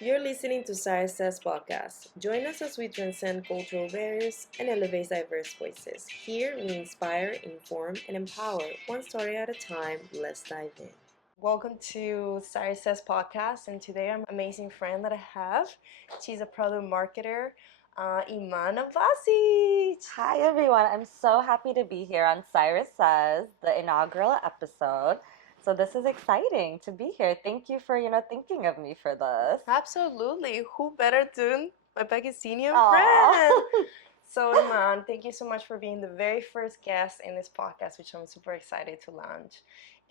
You're listening to Siris Says podcast. Join us as we transcend cultural barriers and elevate diverse voices. Here we inspire, inform, and empower one story at a time. Let's dive in. Welcome to Siris Says podcast, and today I'm an amazing friend that I have. She's a product marketer, Imaan Abbasi. Hi everyone, I'm so happy to be here on Siris Says, the inaugural episode. So this is exciting to be here. Thank you for, thinking of me for this. Absolutely. Who better than my Pakistani Aw. friend? So, Iman, thank you so much for being the very first guest in this podcast, which I'm super excited to launch.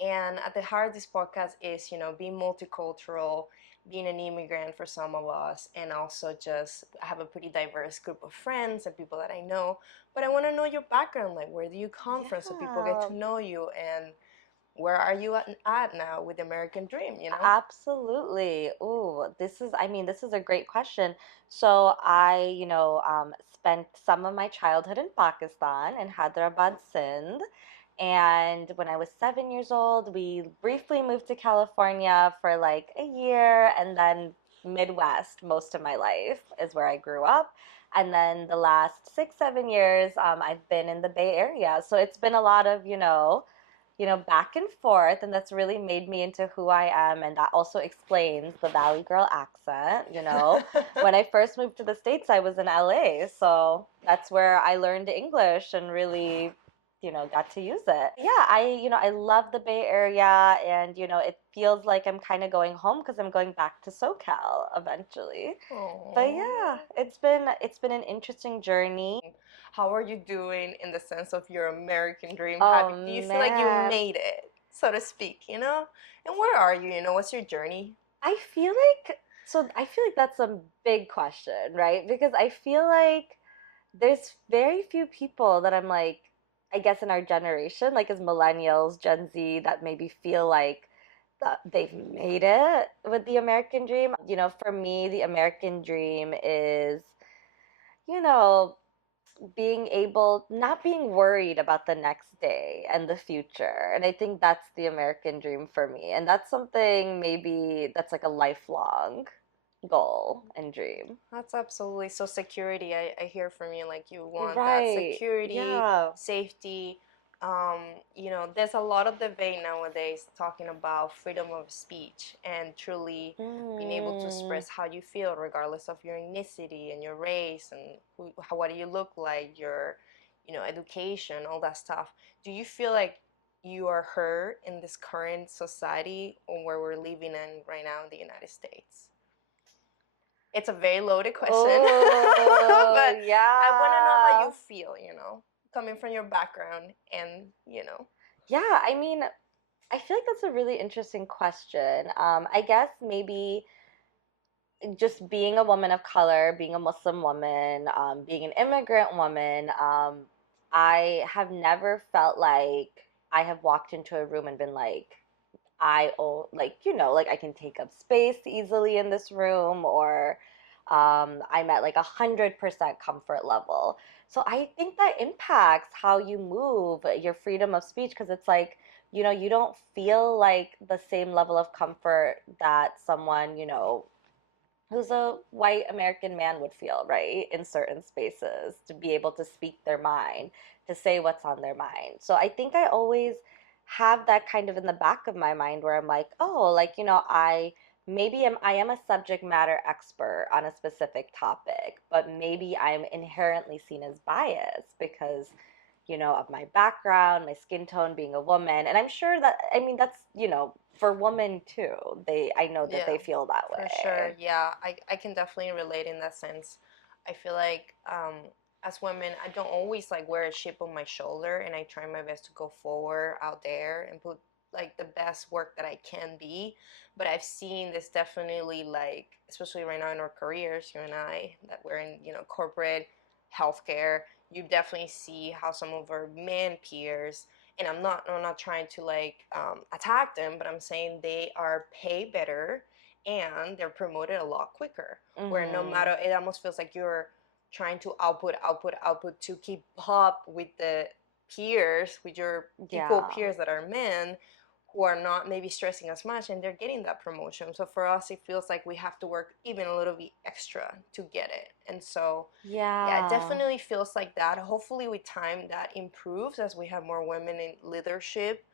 And at the heart of this podcast is, being multicultural, being an immigrant for some of us, and also just have a pretty diverse group of friends and people that I know. But I want to know your background, like where do you come from, so people get to know you, and where are you at now with the American dream? Absolutely. Ooh, this is a great question. So I, spent some of my childhood in Pakistan in Hyderabad, Sindh. And when I was 7 years old, we briefly moved to California for like a year, and then Midwest most of my life is where I grew up. And then the last 6, 7 years, I've been in the Bay Area. So it's been a lot of, back and forth, and that's really made me into who I am, and that also explains the Valley Girl accent. When I first moved to the States, I was in LA, so that's where I learned English and really, got to use it. Yeah, I love the Bay Area, and it feels like I'm kind of going home because I'm going back to SoCal eventually. But yeah, it's been an interesting journey. How are you doing in the sense of your American dream? Oh Do you feel like you man. made it, so to speak? And where are you? What's your journey? I feel like that's a big question, right? Because I feel like there's very few people that I'm like, I guess in our generation, like as millennials, Gen Z, that maybe feel like that they've made it with the American dream. For me, the American dream is, you know, not being worried about the next day and the future. And I think that's the American dream for me. And that's something maybe that's like a lifelong goal and dream. That's absolutely so security. I hear from you like you You're want that right. security, Yeah. safety. There's a lot of debate nowadays talking about freedom of speech and truly being able to Mm. express how you feel regardless of your ethnicity and your race and what do you look like, your, education, all that stuff. Do you feel like you are heard in this current society or where we're living in right now in the United States? It's a very loaded question, Oh, but I want to know how yeah. you feel, coming from your background and. Yeah, I feel like that's a really interesting question. I guess maybe just being a woman of color, being a Muslim woman, being an immigrant woman, I have never felt like I have walked into a room and been like, like I can take up space easily in this room, or I'm at like 100% comfort level. So I think that impacts how you move, your freedom of speech, because it's like, you don't feel like the same level of comfort that someone, who's a white American man would feel, right? In certain spaces, to be able to speak their mind, to say what's on their mind. So I think I always have that kind of in the back of my mind where I'm like, oh, like, I am a subject matter expert on a specific topic, but maybe I'm inherently seen as biased because of my background, my skin tone, being a woman. And I'm sure that, that's, for women too. I know that Yeah, they feel that for sure. way. Yeah, I can definitely relate in that sense. I feel like as women, I don't always like wear a chip on my shoulder, and I try my best to go forward out there and put like the best work that I can be. But I've seen this definitely, like, especially right now in our careers, you and I, that we're in, corporate healthcare. You definitely see how some of our men peers, and I'm not trying to like attack them, but I'm saying they are paid better and they're promoted a lot quicker. Where no Mm-hmm. matter, it almost feels like you're trying to output to keep up with the peers, with your equal Yeah. peers that are men, who are not maybe stressing as much and they're getting that promotion. So for us, it feels like we have to work even a little bit extra to get it. And so, yeah, it Yeah. definitely feels like that. Hopefully, with time, that improves as we have more women in leadership.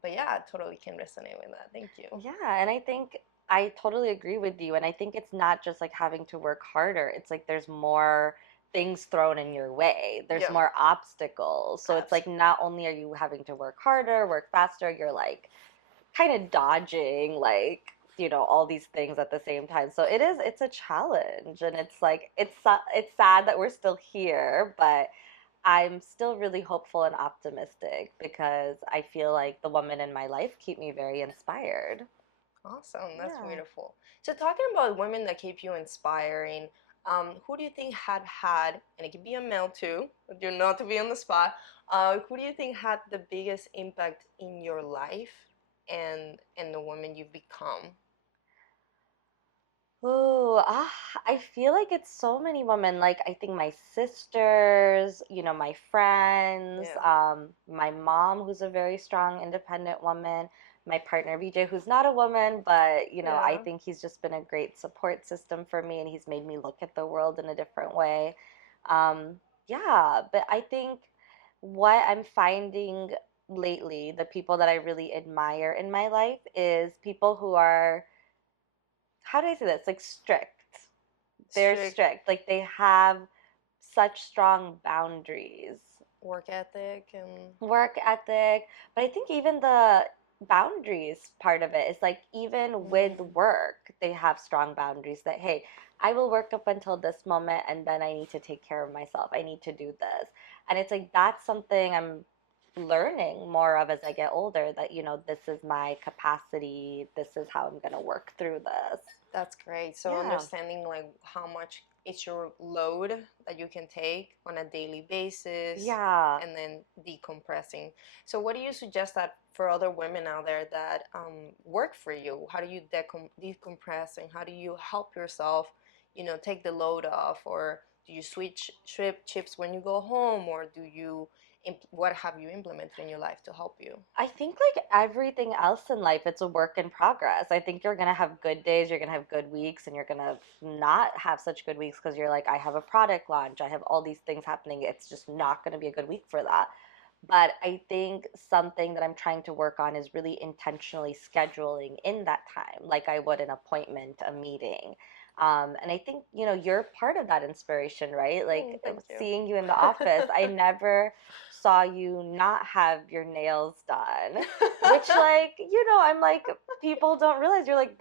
But yeah, I totally can resonate with that. Thank you. Yeah, and I think I totally agree with you. And I think it's not just like having to work harder. It's like there's more things thrown in your way. There's Yeah, more obstacles. So it's like absolutely. not only are you having to work harder, work faster, you're like kind of dodging like, all these things at the same time. So it's a challenge, and it's like it's sad that we're still here, but I'm still really hopeful and optimistic because I feel like the women in my life keep me very inspired. Awesome, that's Yeah. beautiful. So talking about women that keep you inspiring, who do you think had, and it could be a male too, but you're not to be on the spot. Who do you think had the biggest impact in your life and the woman you've become? Ooh, I feel like it's so many women. Like I think my sisters, my friends, Yeah, my mom, who's a very strong, independent woman, my partner BJ, who's not a woman, but I yeah, think he's just been a great support system for me, and he's made me look at the world in a different way. Um, yeah, but I think what I'm finding lately, the people that I really admire in my life is people who are, how do I say this? Like strict. They're strict strict. Like they have such strong boundaries, work ethic and work ethic. But I think even the boundaries part of it is like, even with mm, work, they have strong boundaries that, hey, I will work up until this moment and then I need to take care of myself. I need to do this. And it's like that's something I'm learning more of as I get older, that, this is my capacity. This is how I'm going to work through this. that's great. So Yeah. understanding like how much it's your load that you can take on a daily basis Yeah. and then decompressing. So what do you suggest that for other women out there that work for you? How do you decompress and how do you help yourself, take the load off, or do you switch trip chips when you go home, or do you what have you implemented in your life to help you? I think like everything else in life, it's a work in progress. I think you're gonna have good days, you're gonna have good weeks, and you're gonna not have such good weeks because you're like, I have a product launch, I have all these things happening. It's just not gonna be a good week for that. But I think something that I'm trying to work on is really intentionally scheduling in that time, like I would an appointment, a meeting. And I think, you're part of that inspiration, right? Like Thank you. seeing you in the office, I never saw you not have your nails done, which, like, I'm like, people don't realize you're like,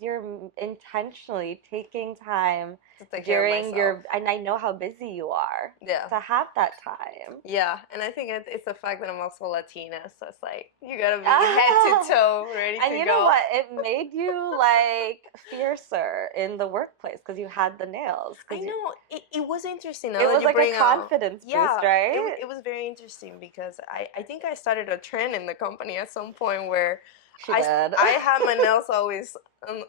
you're intentionally taking time To take care of during myself. and I know how busy you are Yeah. to have that time. Yeah, and I think it's the fact that I'm also Latina, so it's like you gotta be head to Ah, toe, ready and to you know go. what? It made you like fiercer in the workplace because you had the nails. I know it was interesting now It that was you like a bring up. confidence boost, Yeah, right? it was very interesting because I think I started a trend in the company at some point where She did. I had my nails always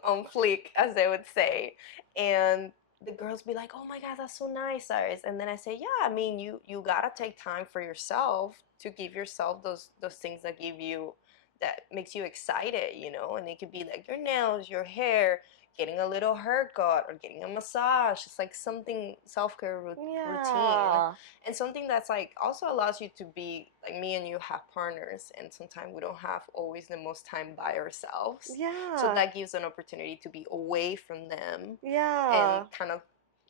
on fleek, as they would say, and the girls be like, "Oh my God, that's so nice, Iris." And then I say, "Yeah, I mean, you gotta take time for yourself to give yourself those things that give you that makes you excited, And it could be like your nails, your hair, getting a little haircut, or getting a massage. It's like something self-care routine, Yeah. and something that's like also allows you to be like me and you have partners, and sometimes we don't have always the most time by ourselves, so Yeah. that gives an opportunity to be away from them and Yeah. kind of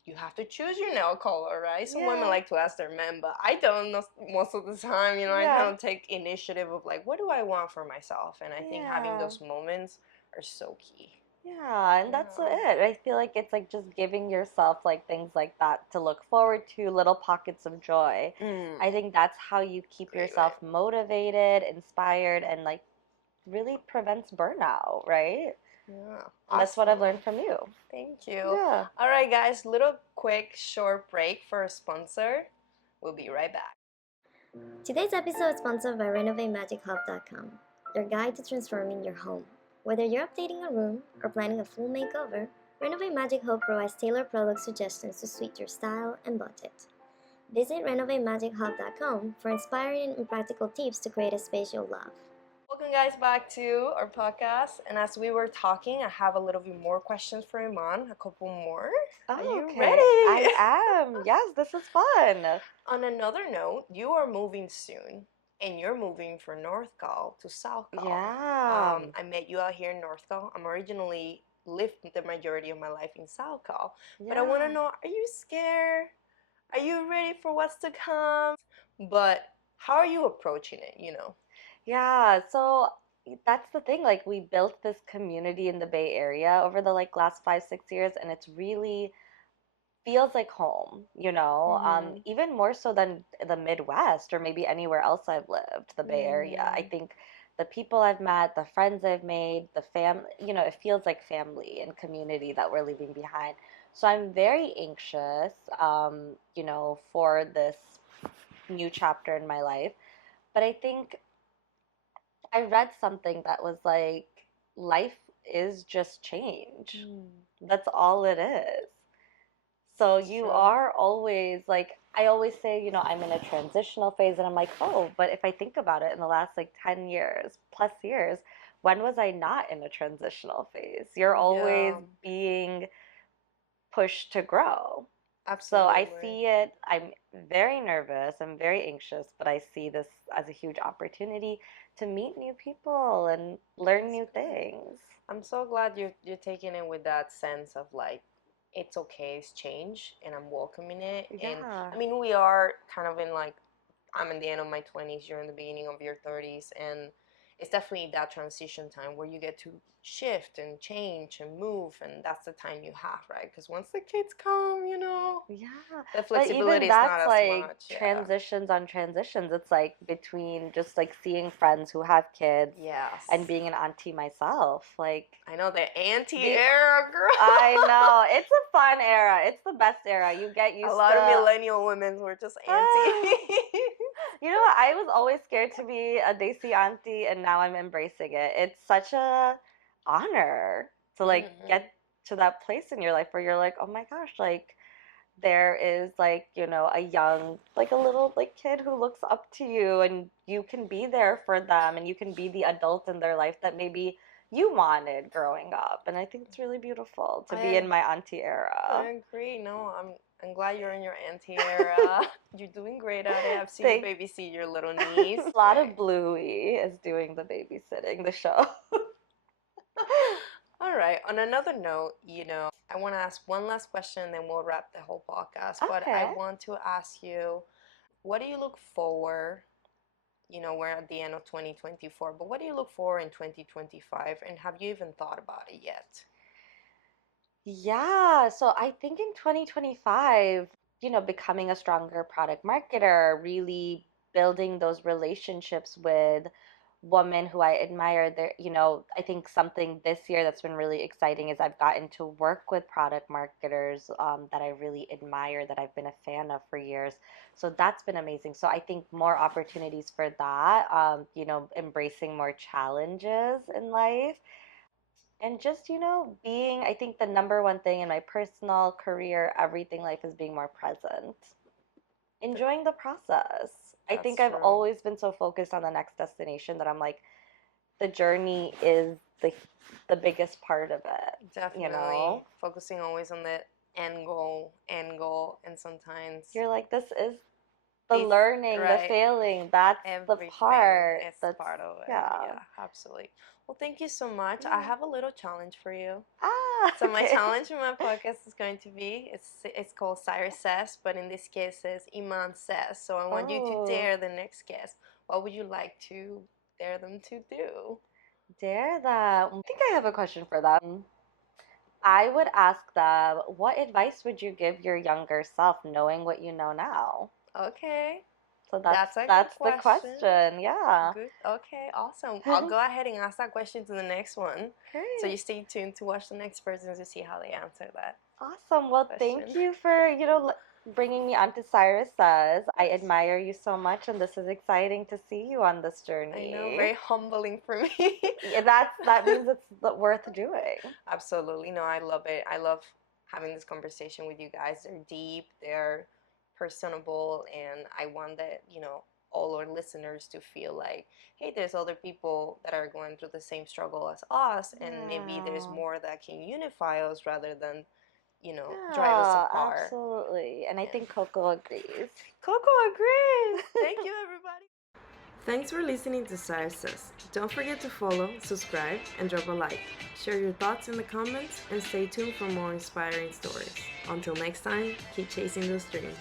you have to choose your nail color, right? Some women Yeah. like to ask their men, but I don't most of the time. I Yeah. kind of take initiative of like, what do I want for myself? And I think having Yeah. those moments are so key. Yeah, and that's Yeah. it. I feel like it's like just giving yourself like things like that to look forward to, little pockets of joy. Mm, I think that's how you keep great yourself way. motivated, inspired, and like really prevents burnout, right? Yeah. And that's what I've Awesome. learned from you. Thank you. Yeah. All right, guys, little quick short break for a sponsor. We'll be right back. Today's episode is sponsored by RenovateMagicHub.com, your guide to transforming your home. Whether you're updating a room or planning a full makeover, Renovate Magic Hub provides tailored product suggestions to suit your style and budget. Visit RenovateMagicHub.com for inspiring and practical tips to create a space you'll love. Welcome, guys, back to our podcast. And as we were talking, I have a little bit more questions for Imaan, a couple more. Are Oh, you okay. ready? I am. Yes, this is fun. On another note, you are moving soon, and you're moving from North Cal to South Cal. Yeah. I met you out here in North Cal. I'm originally lived the majority of my life in South Cal, but I want to Yeah. know: are you scared? Are you ready for what's to come? But how are you approaching it? Yeah. So that's the thing. Like we built this community in the Bay Area over the like last 5, 6 years, and it's really feels like home, Mhm. even more so than the Midwest or maybe anywhere else I've lived, the Bay Area. I Mhm. think the people I've met, the friends I've made, the it feels like family and community that we're leaving behind. So I'm very anxious, for this new chapter in my life. But I think I read something that was like, life is just change. Mm. That's all it is. So It's you true. are always like, I always say, I'm in a transitional phase, and I'm like, oh, but if I think about it in the last like 10 years, plus years, when was I not in a transitional phase? You're always Yeah, being pushed to grow. So I absolutely. see it, I'm very nervous, I'm very anxious, but I see this as a huge opportunity to meet new people and learn That's new good. things. I'm so glad you're taking it with that sense of like it's okay, it's change, and I'm welcoming it. And Yeah. I mean, we are kind of in like I'm in the end of my 20s, you're in the beginning of your 30s, and it's definitely that transition time where you get to shift and change and move, and that's the time you have, right? Because once the kids come, Yeah, the but even flexibility is not that's as like much. Yeah. transitions on transitions. It's like between just like seeing friends who have kids and Yes. being an auntie myself. Like I know the anti the era girl. I know it's a fun era. It's the best era. You get A used lot of to. millennial women were just anti. You know what? I was always scared to be a Desi auntie, and now I'm embracing it. It's such a honor to like Mhm. get to that place in your life where you're like, oh my gosh, like there is like a young like a little like kid who looks up to you, and you can be there for them, and you can be the adult in their life that maybe you wanted growing up. And I think it's really beautiful to be in I my auntie era. I agree. No, I'm glad you're in your anti era. You're doing great at it. I've seen you Thank babysit your little niece. a lot of Right. Bluey is doing the babysitting the show. All right. On another note, I want to ask one last question and then we'll wrap the whole podcast. But I Okay. want to ask you, what do you look forward? We're at the end of 2024, but what do you look for in 2025? And have you even thought about it yet? Yeah, so I think in 2025, becoming a stronger product marketer, really building those relationships with women who I admire. There, I think something this year that's been really exciting is I've gotten to work with product marketers that I really admire, that I've been a fan of for years. So that's been amazing. So I think more opportunities for that, embracing more challenges in life, and just, being, I think the number one thing in my personal career, everything life, is being more present, Th- enjoying the process. I That's think I've true. always been so focused on the next destination that I'm like, the journey is the biggest part of it, Definitely focusing always on the end goal, and sometimes You're like, this is the it's learning, the right. failing, that's the Everything part is that's, part of it. yeah. Yeah, absolutely. Well, thank you so much. I Yeah. have a little challenge for you. Ah, So my okay. challenge in my podcast is going to be it's called Siris Says, but in this case it's Imaan Says. So I want you to Oh, dare the next guest. What would you like to dare them to do? dare that. I think I have a question for them. I would ask them, what advice would you give your younger self knowing what you know now? Okay, So that's a good that's the question. question. Yeah. Good. Okay, awesome. I'll go ahead and ask that question to the next one. So Great. you stay tuned to watch the next person to see how they answer that Awesome. Well, thank question. you for, bringing me on to Siris Says. I Yes. admire you so much, and this is exciting to see you on this I know, journey. very humbling for me. Yeah, that means it's worth doing. Absolutely. No, I love it. I love having this conversation with you guys. They're deep, they're personable, and I want that, all our listeners to feel like, hey, there's other people that are going through the same struggle as us, and maybe there's Yeah. more that can unify us rather than, drive us Yeah, apart. absolutely. And I Yeah. think Coco agrees. Coco agrees. Thank you, everybody. Thanks for listening to Siris Says. Don't forget to follow, subscribe, and drop a like. Share your thoughts in the comments, and stay tuned for more inspiring stories. Until next time, keep chasing those dreams.